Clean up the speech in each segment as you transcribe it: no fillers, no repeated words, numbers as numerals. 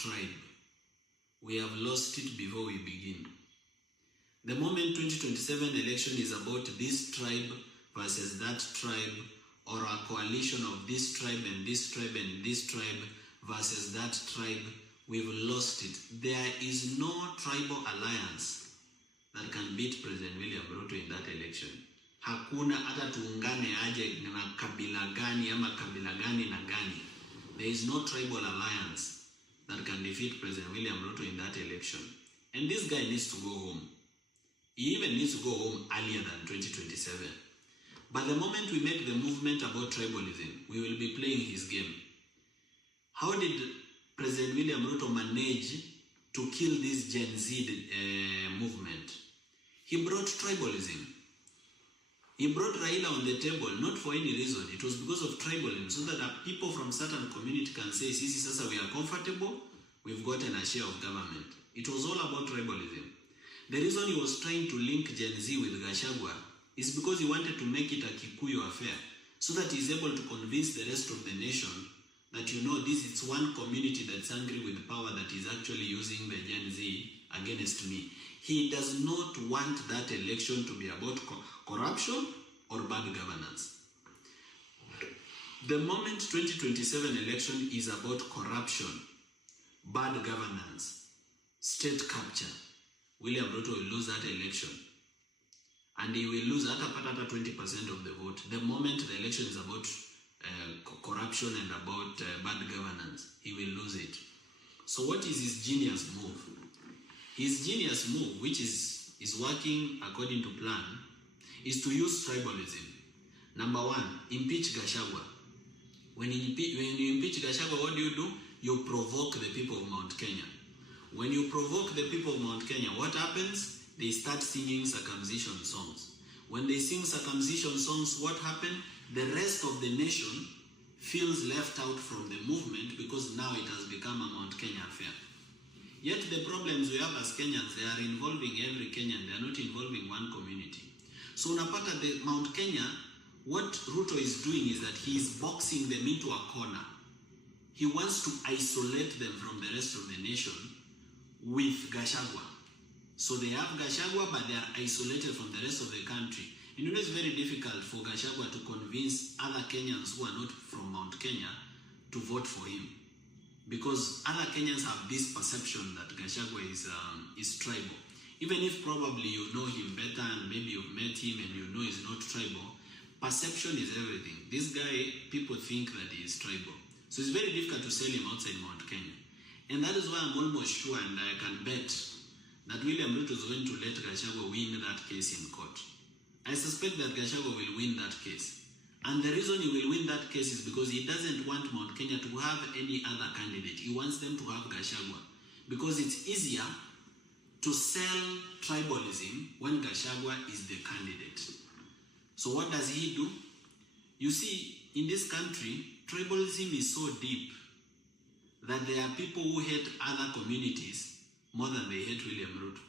tribe. We have lost it before we begin. The moment 2027 election is about this tribe versus that tribe, or a coalition of this tribe and this tribe and this tribe versus that tribe, we've lost it. There is no tribal alliance that can beat President William Ruto in that election. Hakuna hata tuungane aje na kabila gani ama kabila gani na gani. There is no tribal alliance that can defeat President William Ruto in that election. And this guy needs to go home. He even needs to go home earlier than 2027. But the moment we make the movement about tribalism, we will be playing his game. How did President William Ruto manage to kill this Gen Z movement? He brought tribalism. He brought Raila on the table, not for any reason. It was because of tribalism, so that people from certain community can say, Sisi sasa we are comfortable, we've gotten a share of government. It was all about tribalism. The reason he was trying to link Gen Z with Gachagua is because he wanted to make it a Kikuyu affair, so that he's able to convince the rest of the nation that, this is one community that's angry with power that is actually using the Gen Z against me. He does not want that election to be about corruption or bad governance. The moment 2027 election is about corruption, bad governance, state capture, William Ruto will lose that election. And he will lose 20% of the vote. The moment the election is about corruption and about bad governance, he will lose it. So what is his genius move? His genius move, which is working according to plan, is to use tribalism. Number one, impeach Gachagua. When you impeach Gachagua, what do? You provoke the people of Mount Kenya. When you provoke the people of Mount Kenya, what happens? They start singing circumcision songs. When they sing circumcision songs, what happens? The rest of the nation feels left out from the movement because now it has become a Mount Kenya affair. Yet the problems we have as Kenyans, they are involving every Kenyan. They are not involving one community. So unapata the Mount Kenya, what Ruto is doing is that he is boxing them into a corner. He wants to isolate them from the rest of the nation with Gachagua. So they have Gachagua, but they are isolated from the rest of the country. It's very difficult for Gachagua to convince other Kenyans who are not from Mount Kenya to vote for him. Because other Kenyans have this perception that Gachagua is tribal. Even if probably you know him better and maybe you've met him and you know he's not tribal, perception is everything. This guy, people think that he is tribal. So it's very difficult to sell him outside Mount Kenya. And that is why I'm almost sure, and I can bet, that William Ruto is going to let Gachagua win that case in court. I suspect that Gachagua will win that case. And the reason he will win that case is because he doesn't want Mount Kenya to have any other candidate. He wants them to have Gachagua. Because it's easier to sell tribalism when Gachagua is the candidate. So what does he do? You see, in this country, tribalism is so deep that there are people who hate other communities more than they hate William Ruto.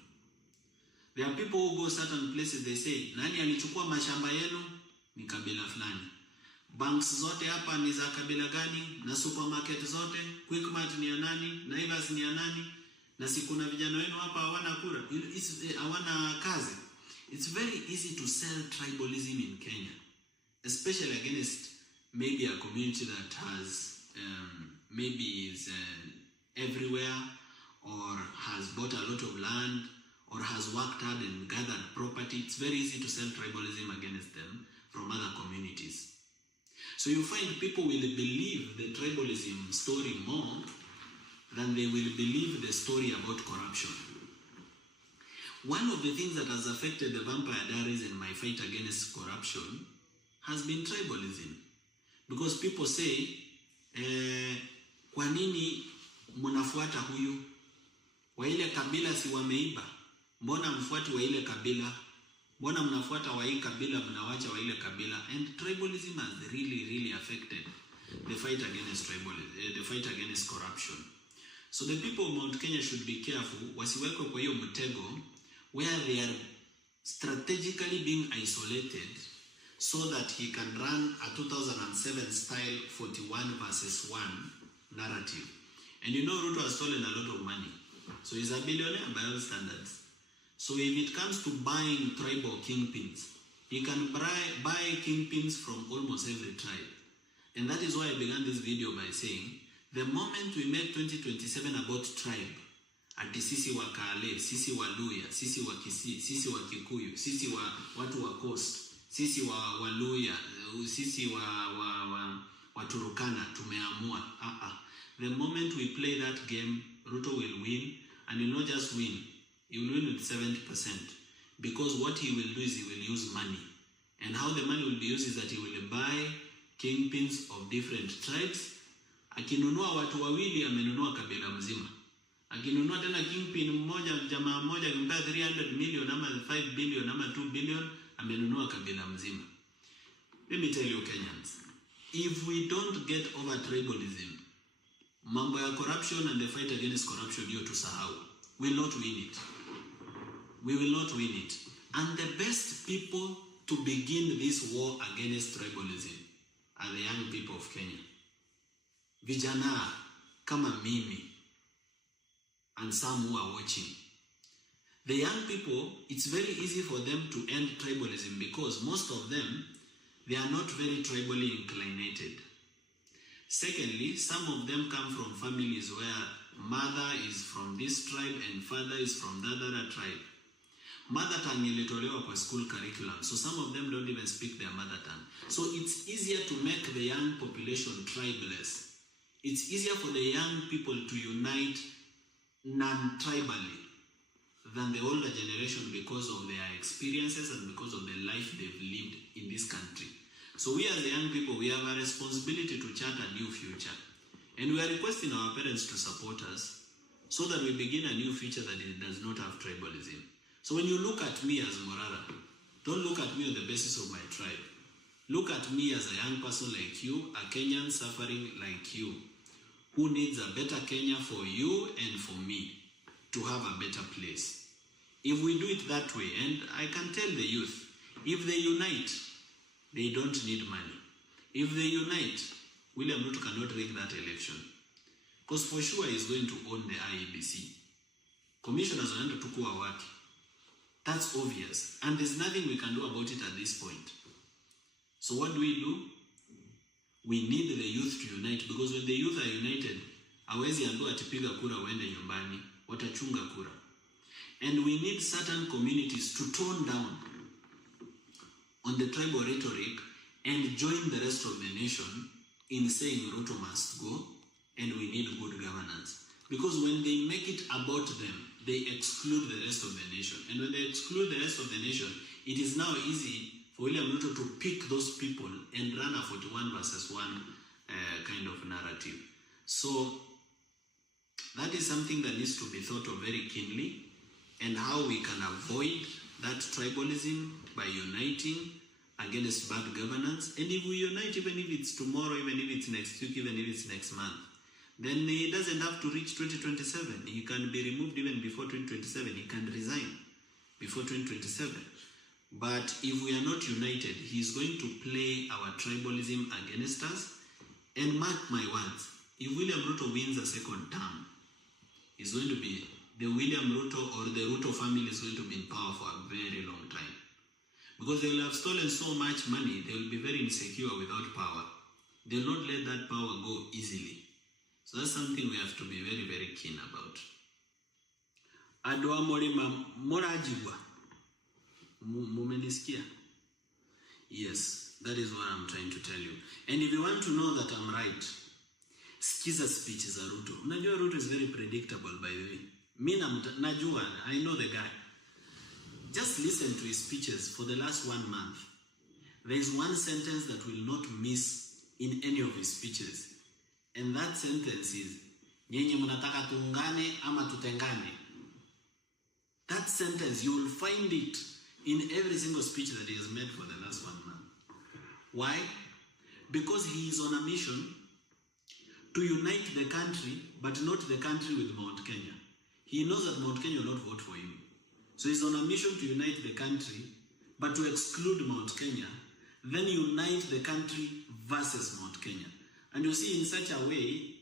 There are people who go certain places, they say, nani alichukua mashamba yenu? Ni kabila fulani. Banks zote hapa ni za kabila gani? Na supermarket zote, Quickmart ni ya nani? Naivas ni ya nani? Na si kuna vijana wenu hapa hawana kura, hawana kazi. It's very easy to sell tribalism in Kenya, especially against maybe a community that has maybe is everywhere, or has bought a lot of land, or has worked hard and gathered property. It's very easy to sell tribalism against them from other communities. So you find people will believe the tribalism story more than they will believe the story about corruption. One of the things that has affected the Vampire Diaries and my fight against corruption has been tribalism. Because people say, kwa nini mnafuata huyu? Wa ile kabila si wameiba? Mbona mfuati wa ile kabila? Mbona mnafuata wa hii kabila mnawacha wa ile kabila? And tribalism has really affected the fight against tribalism, the fight against corruption. So the people of Mount Kenya should be careful wasiwekwe kwa hiyo mtego where they are strategically being isolated so that he can run a 2007 style 41 versus 1 narrative. And you know Ruto has stolen a lot of money. So he's a billionaire by all standards. So if it comes to buying tribal kingpins, he can buy kingpins from almost every tribe. And that is why I began this video by saying, the moment we make 2027 about tribe, ati sisi wa Kale, sisi wa Luya, sisi wa Kisii, sisi wa Kikuyu, sisi wa watu wa Coast, sisi wa Luya, sisi wa Turukana, tumeamua. The moment we play that game, Ruto will win, and he will not just win, he will win with 70%. Because what he will do is he will use money. And how the money will be used is that he will buy kingpins of different tribes. Akinunua watu wawili, amenunua kabila mzima. Akinunua tena kingpin mmoja, jamaa mmoja, akimpea 300 million, ama 5 billion, ama 2 billion, amenunua kabila mzima. Let me tell you Kenyans, if we don't get over tribalism, mambo ya corruption and the fight against corruption, you to sahau, will not win it. We will not win it. And the best people to begin this war against tribalism are the young people of Kenya. Vijana kama mimi and some who are watching. The young people, it's very easy for them to end tribalism because most of them, they are not very tribally inclinated. Secondly, some of them come from families where mother is from this tribe and father is from that other tribe. Mother tongue ilitolewa kwa school curriculum, so some of them don't even speak their mother tongue. So it's easier to make the young population tribeless. It's easier for the young people to unite non-tribally than the older generation because of their experiences and because of the life they've lived in this country. So we as the young people, we have a responsibility to chart a new future. And we are requesting our parents to support us so that we begin a new future that it does not have tribalism. So when you look at me as Morara, don't look at me on the basis of my tribe. Look at me as a young person like you, a Kenyan suffering like you, who needs a better Kenya for you and for me to have a better place. If we do it that way, and I can tell the youth, if they unite, they don't need money. If they unite, William Ruto cannot rig that election. Because for sure he's going to own the IEBC. Commissioners are going to tukua watu. That's obvious. And there's nothing we can do about it at this point. So what do? We need the youth to unite, because when the youth are united, hawezi ambiwa atipiga kura uende nyumbani, watachunga kura. And we need certain communities to tone down on the tribal rhetoric and join the rest of the nation in saying Ruto must go and we need good governance. Because when they make it about them, they exclude the rest of the nation. And when they exclude the rest of the nation, it is now easy for William Ruto to pick those people and run a 41 versus 1 kind of narrative. So that is something that needs to be thought of very keenly, and how we can avoid that tribalism by uniting against bad governance. And if we unite, even if it's tomorrow, even if it's next week, even if it's next month, then he doesn't have to reach 2027. He can be removed even before 2027. He can resign before 2027. But if we are not united, he's going to play our tribalism against us. And mark my words, if William Ruto wins a second term, it's going to be the William Ruto or the Ruto family is going to be in power for a very long time. Because they will have stolen so much money, they will be very insecure without power. They will not let that power go easily. So that's something we have to be very, very keen about. Adwa morima morajibwa. Mumenisikia? Yes, that is what I'm trying to tell you. And if you want to know that I'm right, skiza speeches za Ruto. Unajua Ruto is very predictable, by the way. Mina najua, I know the guy. Just listen to his speeches for the last 1 month. There is one sentence that will not miss in any of his speeches. And that sentence is, nyenye mnataka tuungane ama tutengane. That sentence, you will find it in every single speech that he has made for the last 1 month. Why? Because he is on a mission to unite the country, but not the country with Mount Kenya. He knows that Mount Kenya will not vote for him. So he's on a mission to unite the country, but to exclude Mount Kenya, then unite the country versus Mount Kenya. And you see, in such a way,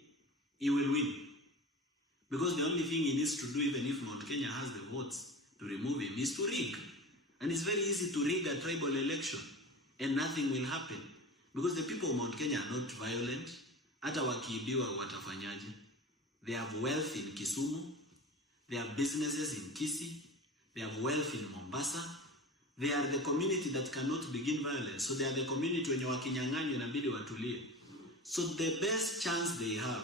he will win. Because the only thing he needs to do, even if Mount Kenya has the votes to remove him, is to rig. And it's very easy to rig a tribal election and nothing will happen. Because the people of Mount Kenya are not violent. Hata wakiibiwa watafanyaje? They have wealth in Kisumu. They have businesses in Kisii. They have wealth in Mombasa. They are the community that cannot begin violence. So they are the community wenye wakinyang'anywa inabidi watulie. So the best chance they have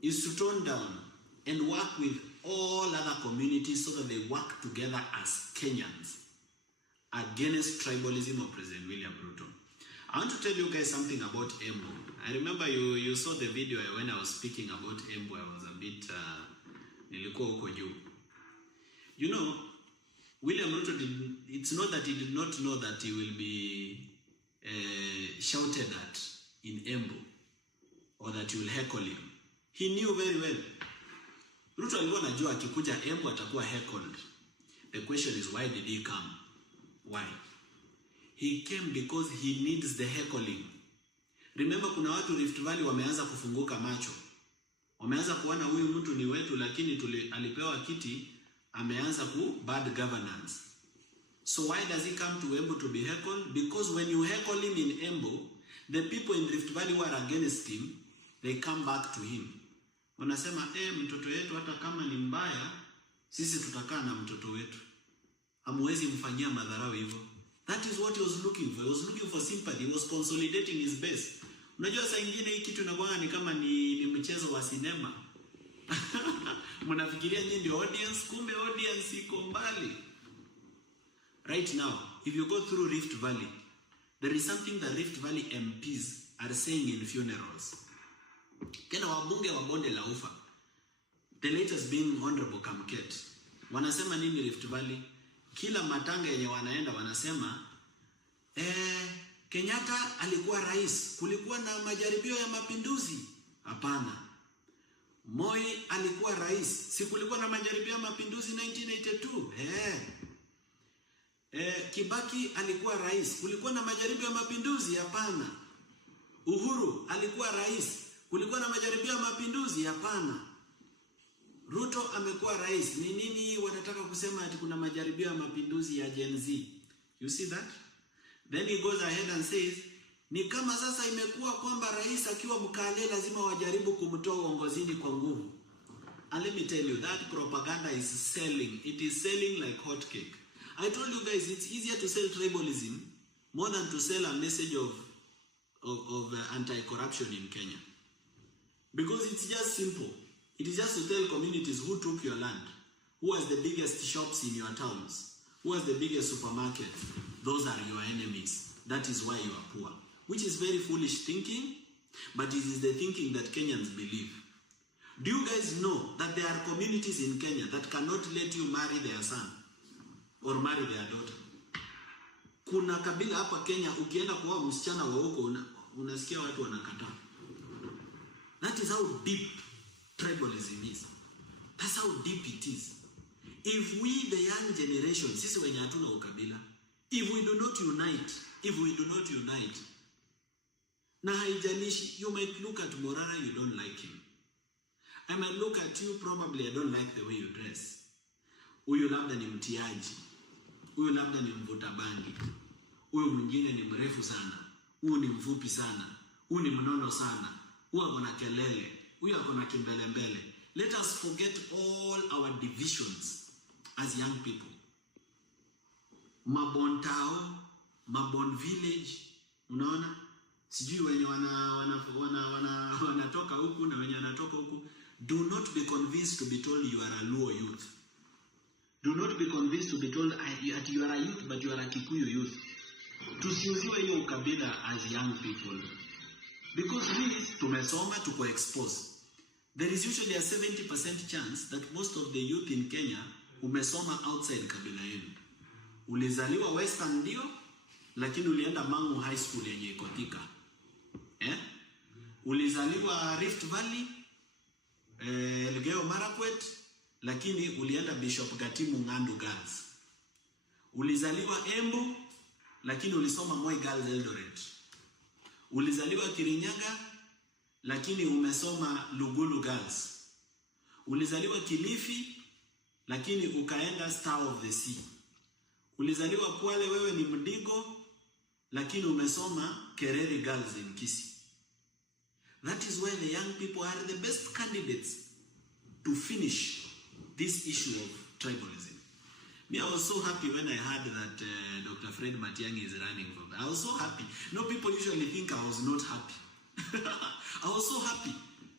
is to tone down and work with all other communities so that they work together as Kenyans against tribalism of President William Ruto. I want to tell you guys something about Embu. I remember you saw the video when I was speaking about Embu. I was a bit, nilikuwa huko juu. You know, William Ruto, it's not that he did not know that he will be shouted at in Embu or that you will heckle him. He knew very well. Ruto alikuwa anajua akikuja Embu atakuwa heckled. The question is, why did he come? Why? He came because he needs the heckling. Remember, kuna watu Rift Valley wameanza kufunguka macho. Wameanza kuona huyu mtu ni wetu, lakini alipewa kiti, ameanza ku bad governance. So why does he come to Embu to be heckled? Because when you heckle him in Embu, the people in Rift Valley who are against him, they come back to him. Wanasema, mtoto wetu hata kama ni mbaya, sisi tutakaa na mtoto wetu. Hamuwezi mfanyia madharau hivyo. That is what he was looking for. He was looking for sympathy. He was consolidating his base. Unajua saa ingine hii kitu inakuwa ni kama ni mchezo wa sinema. Mnafikiria nyinyi ndio audience, kumbe audience iko mbali. Right now, if you go through Rift Valley, there is something that Rift Valley MPs are saying in funerals. Kena wabunge wa bonde la ufa, the latest being Honorable Kamket, wanasema nini Rift Valley? Kila matanga yenye wanaenda wanasema Kenyatta alikuwa rais, kulikuwa na majaribio ya mapinduzi. Hapana. Moi alikuwa rais, si kulikuwa na majaribio ya mapinduzi 1982? Kibaki alikuwa rais, kulikuwa na majaribio ya mapinduzi? Hapana. Uhuru alikuwa rais, kulikuwa na majaribio ya mapinduzi? Hapana. Ruto amekuwa rais. Ni nini wanataka kusema ati kuna majaribio ya mapinduzi ya Gen Z? You see that? Then he goes ahead and says, ni kama sasa imekuwa kwamba rais akiwa mkale lazima wajaribu kumtoa uongozini kwa nguvu. And let me tell you, that propaganda is selling. It is selling like hotcake. I told you guys, it's easier to sell tribalism more than to sell a message of anti-corruption in Kenya. Because it's just simple. It is just to tell communities who took your land, who has the biggest shops in your towns, who has the biggest supermarket. Those are your enemies. That is why you are poor. Which is very foolish thinking, but it is the thinking that Kenyans believe. Do you guys know that there are communities in Kenya that cannot let you marry their son or marry their daughter? Kuna kabila hapa Kenya, ukienda kuoa msichana wa huko unasikia watu wanakataa. That is how deep tribalism is. That's how deep it is. If we, the young generation, sisi wenye hatuna ukabila, if we do not unite, na haijalishi, you might look at Morara, you don't like him. I might look at you, probably I don't like the way you dress. Huyu labda ni mtiaji. Huyu labda ni mvuta bangi. Huyu mwingine ni mrefu sana. Huyu ni mfupi sana. Huyu ni mnono sana. Huyu akona kelele. Huyu akona kimbelembele. Let us forget all our divisions as young people. Mabon Tao, Mabon Village, unaona? Sijui wenye wanatoka huku na wenye wanatoka huku. Do not be convinced to be told you are a Luo youth. Do not be convinced to be told that you are a youth but you are a Kikuyu youth. Tusiuziwe hiyo ukabila as young people. Because we tumesoma tuko expose. There is usually a 70% chance that most of the youth in Kenya umesoma outside kabila yenu. Ulizaliwa Western ndio, lakini ulienda Mangu High School yenye iko Thika. Ulizaliwa Rift Valley, Elgeyo Marakwet, lakini ulienda Bishop Gatimu Ngandu Girls. Ulizaliwa Embu, lakini ulisoma Moi Girls Eldoret. Ulizaliwa Kirinyaga, lakini umesoma Lugulu Girls. Ulizaliwa Kilifi lakini ukaenda Star of the Sea. Ulizaliwa Kwale, wewe ni Mdigo lakini umesoma Kereri Girls in Kisii. That is why the young people are the best candidates to finish this issue of tribalism. Me, I was so happy when I heard that Dr. Fred Matiang'i is running for. I was so happy. No, people usually think I was not happy. I was so happy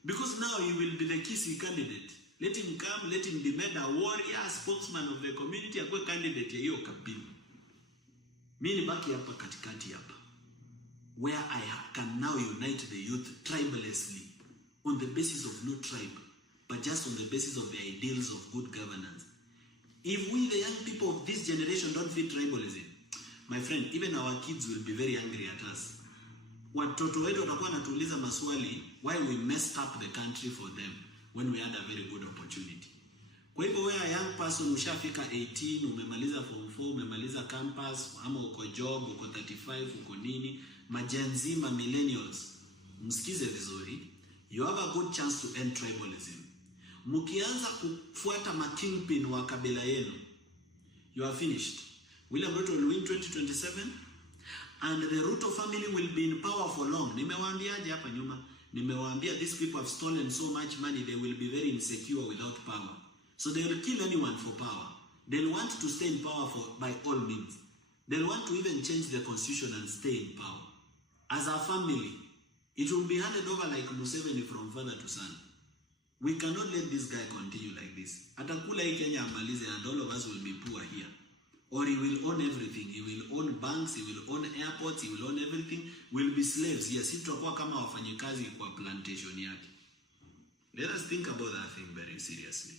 because now he will be the Kisii candidate. Let him come, let him be made a warrior, spokesman of the community, akwe candidate ya hiyo kabila. Mimi nibaki hapa katikati hapa, where I can now unite the youth tribelessly on the basis of no tribe, but just on the basis of the ideals of good governance. If we, the young people of this generation, don't fit tribalism, my friend, even our kids will be very angry at us. Watoto wetu watakuwa natuuliza maswali why we messed up the country for them when we had a very good opportunity. Kwa hivyo wewe, a young person, ushafika 18, umemaliza form 4, umemaliza campus, ama uko job, uko 35, uko nini, majenzi, millennials, msikize vizuri, you have a good chance to end tribalism. Mukianza kufuata makingpin wa kabila yenu, you are finished. William Ruto will win 2027 and the Ruto family will be in power for long. Nimewaambiaje hapa nyuma? Nimewaambia these people have stolen so much money, they will be very insecure without power. So they will kill anyone for power. They'll want to stay in power by all means. They'll want to even change the constitution and stay in power. As a family, it will be handed over like Museveni from father to son. We cannot let this guy continue like this. Atakula hii Kenya amalize and all of us will be poor here. Or he will own everything. He will own banks, he will own airports, he will own everything. We'll be slaves. Yes, tutakuwa kama wafanyikazi kwa plantation yake. Let us think about that thing very seriously.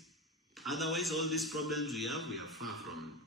Otherwise, all these problems we have far from